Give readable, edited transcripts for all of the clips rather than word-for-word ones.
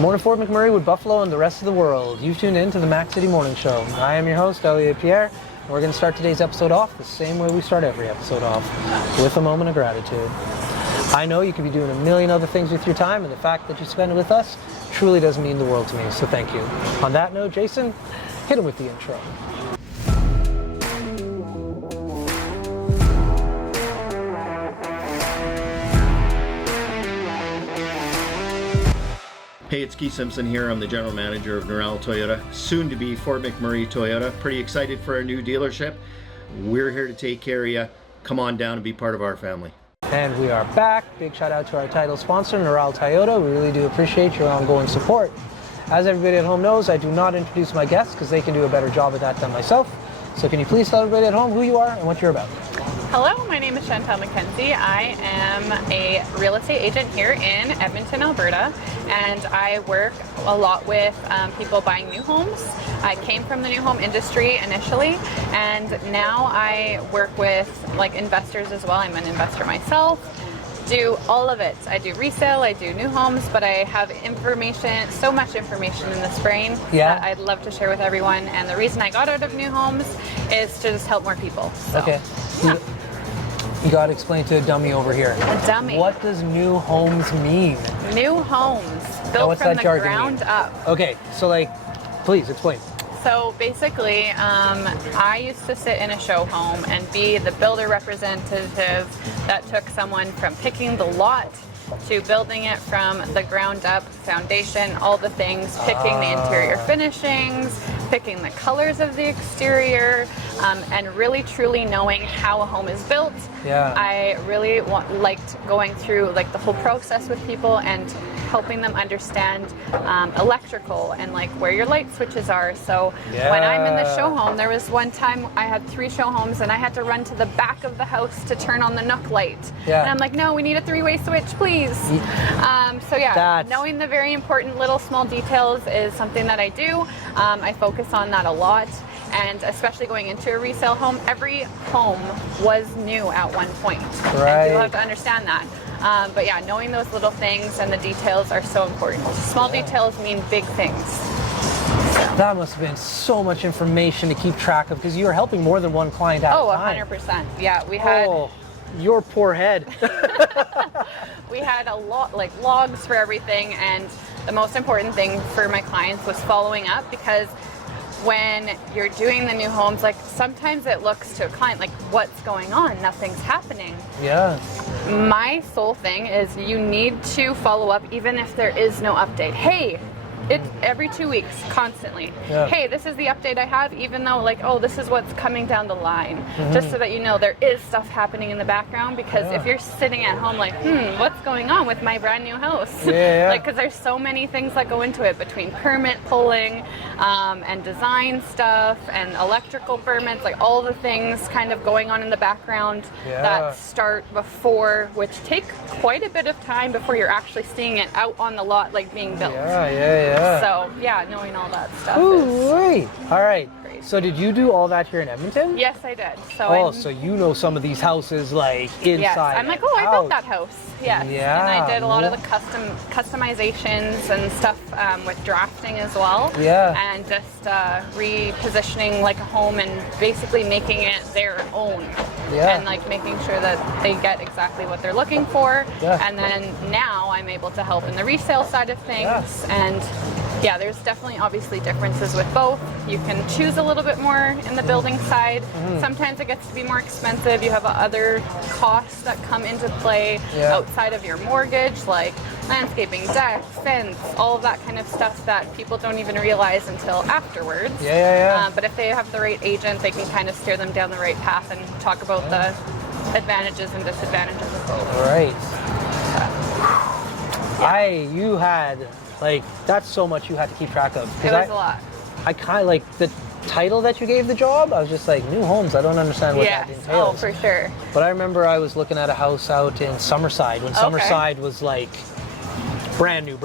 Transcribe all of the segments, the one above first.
Good morning, Fort McMurray, with Buffalo and the rest of the world. You've tuned in to the Mac City Morning Show. I am your host, Elliot Pierre, and we're going to start today's episode off the same way we start every episode off, with a moment of gratitude. I know you could be doing a million other things with your time, and the fact that you spend it with us truly does mean the world to me, so thank you. On that note, Jason, hit him with the intro. Hey, it's Keith Simpson here. I'm the general manager of Norel Toyota, soon to be Fort McMurray Toyota. Pretty excited for our new dealership. We're here to take care of you. Come on down and be part of our family. And we are back. Big shout out to our title sponsor, Norel Toyota. We really do appreciate your ongoing support. As everybody at home knows, I do not introduce my guests because they can do a better job at that than myself. So can you please tell everybody at home who you are and what you're about? Hello, my name is Chantal McKenzie. I am a real estate agent here in Edmonton, Alberta, and I work a lot with people buying new homes. I came from the new home industry initially, and now I work with investors as well. I'm an investor myself. Do all of it. I do resale, I do new homes, but I have information, so much information in this brain that I'd love to share with everyone. And the reason I got out of new homes is to just help more people. So, okay. Yeah. You got to explain to a dummy over here. A dummy. What does new homes mean? New homes built from the ground up. Okay, so please explain. So basically, I used to sit in a show home and be the builder representative that took someone from picking the lot to building it from the ground up, foundation, all the things, picking the interior finishings, picking the colors of the exterior, and really truly knowing how a home is built. Yeah. I really liked going through the whole process with people and helping them understand electrical and where your light switches are. So when I'm in the show home, there was one time I had 3 show homes and I had to run to the back of the house to turn on the nook light. Yeah. And I'm like, no, we need a 3-way switch, please. Knowing the very important little small details is something that I do. I focus on that a lot. And especially going into a resale home, every home was new at one point. Right. And people have to understand that. But yeah, knowing those little things and the details are so important. Small details mean big things. That must have been so much information to keep track of because you were helping more than one client at a time. 100%. Yeah, we had... Oh, your poor head. We had a lot, logs for everything, and the most important thing for my clients was following up, because when you're doing the new homes, sometimes it looks to a client what's going on? Nothing's happening. Yeah. My sole thing is you need to follow up even if there is no update. Hey, it's every 2 weeks, constantly. Yeah. Hey, this is the update I have, even though this is what's coming down the line. Just so that you know there is stuff happening in the background, because if you're sitting at home what's going on with my brand new house? Yeah. Because there's so many things that go into it, between permit pulling and design stuff and electrical permits, all the things kind of going on in the background that start before, which take quite a bit of time before you're actually seeing it out on the lot being built. Yeah. So, knowing all that stuff Ooh, all right. crazy. So did you do all that here in Edmonton? Yes, I did. So so you know some of these houses inside. Yes, I'm I built that house. Yes. Yeah. And I did a lot of the customizations and stuff with drafting as well. Yeah. And just repositioning a home and basically making it their own. Yeah. And making sure that they get exactly what they're looking for. Yeah. And then now I'm able to help in the resale side of things. Yeah. And there's definitely obviously differences with both. You can choose a little bit more in the building side. Sometimes it gets to be more expensive. You have other costs that come into play outside of your mortgage, like landscaping, deck, fence, all of that kind of stuff that people don't even realize until afterwards. But if they have the right agent, they can kind of steer them down the right path and talk about the advantages and disadvantages of both. Right. You had that's so much you had to keep track of. It was a lot. I kind of the title that you gave the job. I was just new homes. I don't understand what that entails. Oh, for sure. But I remember I was looking at a house out in Summerside when Summerside was brand new,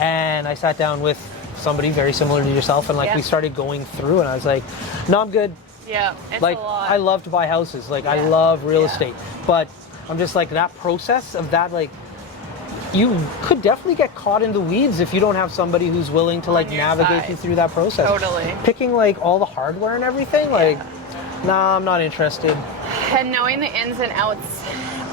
and I sat down with somebody very similar to yourself, and we started going through, and I was like, no, I'm good. Yeah, it's a lot. I love to buy houses. I love real estate, but I'm just that process of that you could definitely get caught in the weeds if you don't have somebody who's willing to like your navigate side. you through that process. Totally. Picking like all the hardware and everything, like, nah, I'm not interested. And knowing the ins and outs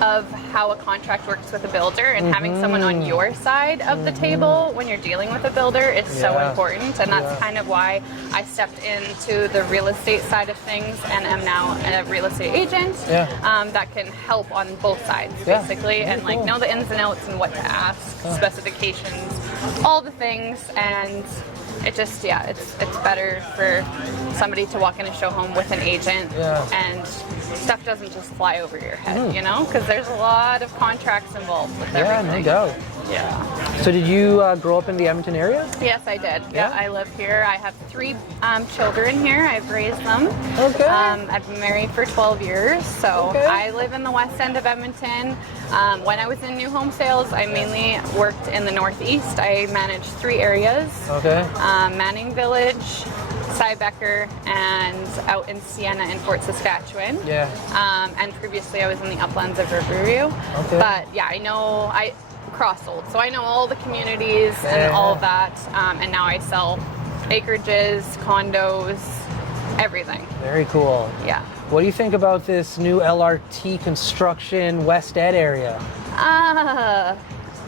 of how a contract works with a builder and having someone on your side of the table when you're dealing with a builder is so important. And that's kind of why I stepped into the real estate side of things and am now a real estate agent that can help on both sides, basically, and like know the ins and outs and what to ask, specifications, all the things. And it just, it's better for somebody to walk in a show home with an agent and stuff doesn't just fly over your head, you know, because there's a lot of contracts involved with everything. No doubt. Yeah. So did you grow up in the Edmonton area? Yes, I did. Yeah, I live here. I have 3 children here. I've raised them. Okay. I've been married for 12 years, so I live in the west end of Edmonton. When I was in new home sales, I mainly worked in the northeast. I managed 3 areas. Okay. Manning Village, Cybecker, and out in Sienna and Fort Saskatchewan. Yeah. And previously I was in the uplands of Riverview. Okay. But yeah, I cross-sold, so I know all the communities and all of that. And now I sell acreages, condos, everything. Very cool. Yeah. What do you think about this new LRT construction West Ed area?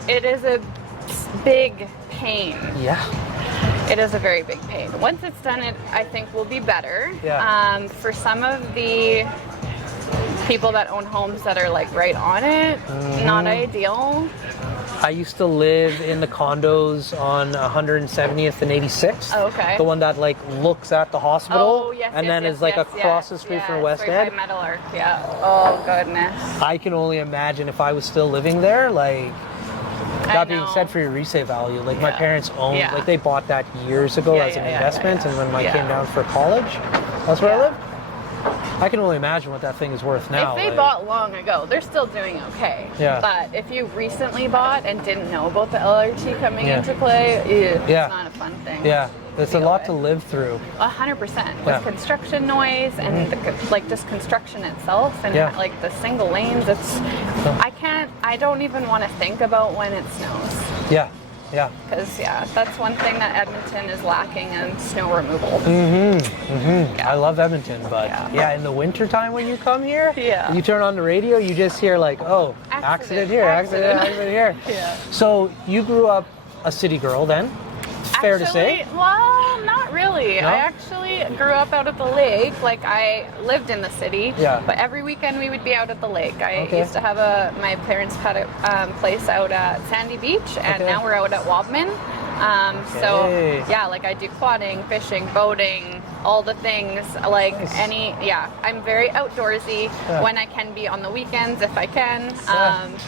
It is a big pain. Yeah. It is a very big pain. Once it's done, it I think will be better. Yeah. For some of the people that own homes that are like right on it, not ideal. I used to live in the condos on 170th and 86th. Oh, okay. The one that like looks at the hospital. Oh, yes, and yes, then yes, is like yes, across the street from West right Ed. by Metal Arc, yeah. Oh goodness. I can only imagine if I was still living there, like. That being said, for your resale value, like my parents owned, like they bought that years ago as an investment, and when I came down for college, that's where I lived. I can only imagine what that thing is worth now. If they bought long ago, they're still doing okay. Yeah. But if you recently bought and didn't know about the LRT coming into play, it's not a fun thing. Yeah. It's a lot to live through. 100%. With construction noise and like just construction itself and like the single lanes, I don't even want to think about when it snows. Yeah. Yeah. Because that's one thing that Edmonton is lacking in snow removal. I love Edmonton, but in the winter time when you come here, you turn on the radio, you just hear like, oh, accident here, accident here. Yeah. So you grew up a city girl then? Fair to say? Well, not really. No? I actually grew up out at the lake. Like, I lived in the city, but every weekend we would be out at the lake. I used to have my parents had a place out at Sandy Beach, and now we're out at Wobman. So, like I do quadding, fishing, boating, all the things. Like I'm very outdoorsy when I can be on the weekends if I can.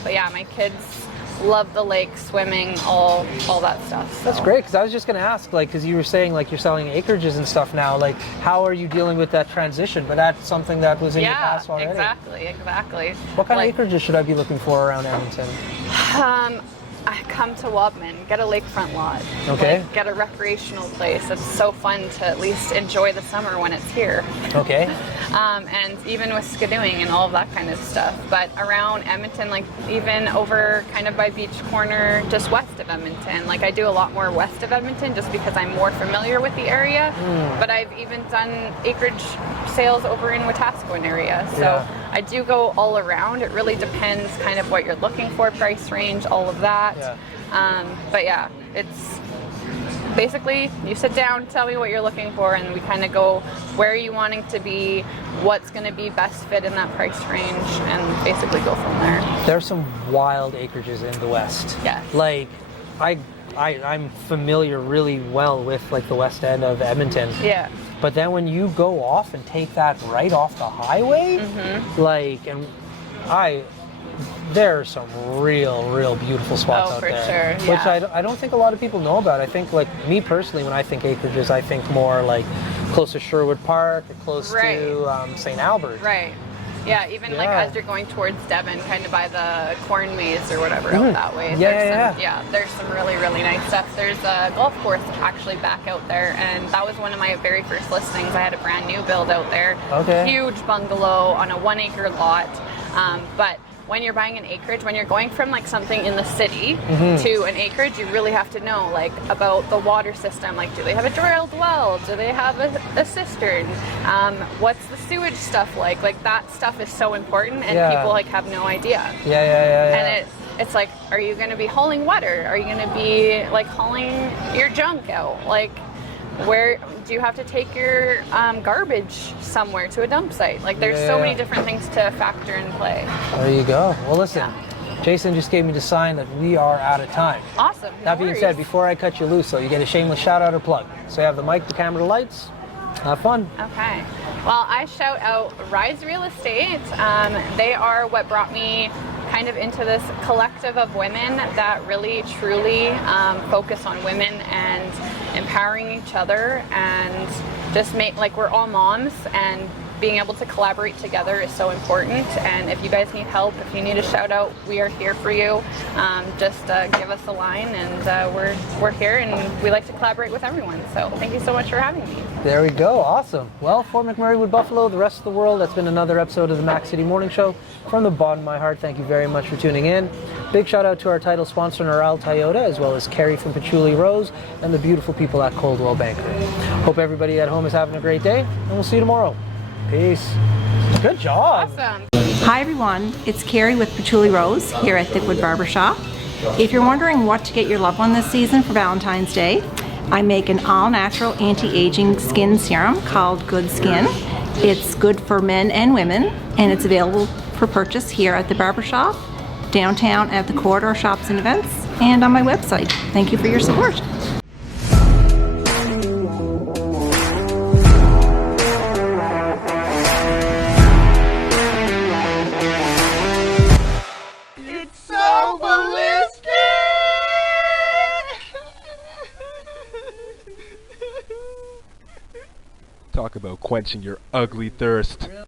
But my kids love the lake, swimming, all that stuff. So. That's great, because I was just going to ask, like, because you were saying, like, you're selling acreages and stuff now, like, how are you dealing with that transition? But that's something that was in your past already. Exactly. What kind of acreages should I be looking for around Edmonton? I come to Wobman, get a lakefront lot. Okay. Like, get a recreational place. It's so fun to at least enjoy the summer when it's here. Okay. And even with skidooing and all of that kind of stuff. But around Edmonton, like even over kind of by Beach Corner, just west of Edmonton. Like I do a lot more west of Edmonton just because I'm more familiar with the area. But I've even done acreage sales over in Wetaskiwin area. So I do go all around. It really depends kind of what you're looking for, price range, all of that. But it's basically you sit down, tell me what you're looking for, and we kind of go where are you wanting to be, what's going to be best fit in that price range, and basically go from there. There's some wild acreages in the west. Yes. Like I'm familiar really well with like the west end of Edmonton. Yeah. But then when you go off and take that right off the highway, there are some real beautiful spots out there. Oh, for sure. Which I don't think a lot of people know about. I think, like, me personally, when I think acreages, I think more like close to Sherwood Park or close to St. Albert. Right. Yeah, even like as you're going towards Devon, kind of by the corn maze or whatever out that way. There's some really nice stuff. There's a golf course actually back out there, and that was one of my very first listings. I had a brand new build out there. Okay. Huge bungalow on a 1 acre lot. But when you're buying an acreage, when you're going from like something in the city to an acreage, you really have to know like about the water system. Like, do they have a drilled well? Do they have a cistern? What's the sewage stuff like? Like, that stuff is so important, and people like have no idea. And it's like, are you going to be hauling water? Are you going to be like hauling your junk out? Like, where do you have to take your garbage somewhere to a dump site? Like, there's so many different things to factor in play. There you go. Well, listen, Jason just gave me the sign that we are out of time. Awesome. That being said, before I cut you loose, though, you get a shameless shout out or plug. So you have the mic, the camera, the lights. Have fun. Okay. Well, I shout out Rise Real Estate. They are what brought me kind of into this collective of women that really truly focus on women and empowering each other, and just make, like, we're all moms, and being able to collaborate together is so important. And if you guys need help, if you need a shout out, we are here for you. Just give us a line, and we're here, and we like to collaborate with everyone. So thank you so much for having me. There we go. Awesome. Well, Fort McMurray, Wood Buffalo, the rest of the world, that's been another episode of the Mac City Morning Show. From the bottom of my heart, thank you very much for tuning in. Big shout out to our title sponsor, Noral Toyota, as well as Carrie from Patchouli Rose, and the beautiful people at Coldwell Banker. Hope everybody at home is having a great day, and we'll see you tomorrow. Peace. Good job. Awesome. Hi everyone, it's Carrie with Patchouli Rose here at Thickwood Barbershop. If you're wondering what to get your loved one this season for Valentine's Day, I make an all-natural anti-aging skin serum called Good Skin. It's good for men and women, and it's available for purchase here at the barbershop, downtown at the corridor shops and events, and on my website. Thank you for your support. Talk about quenching your ugly thirst.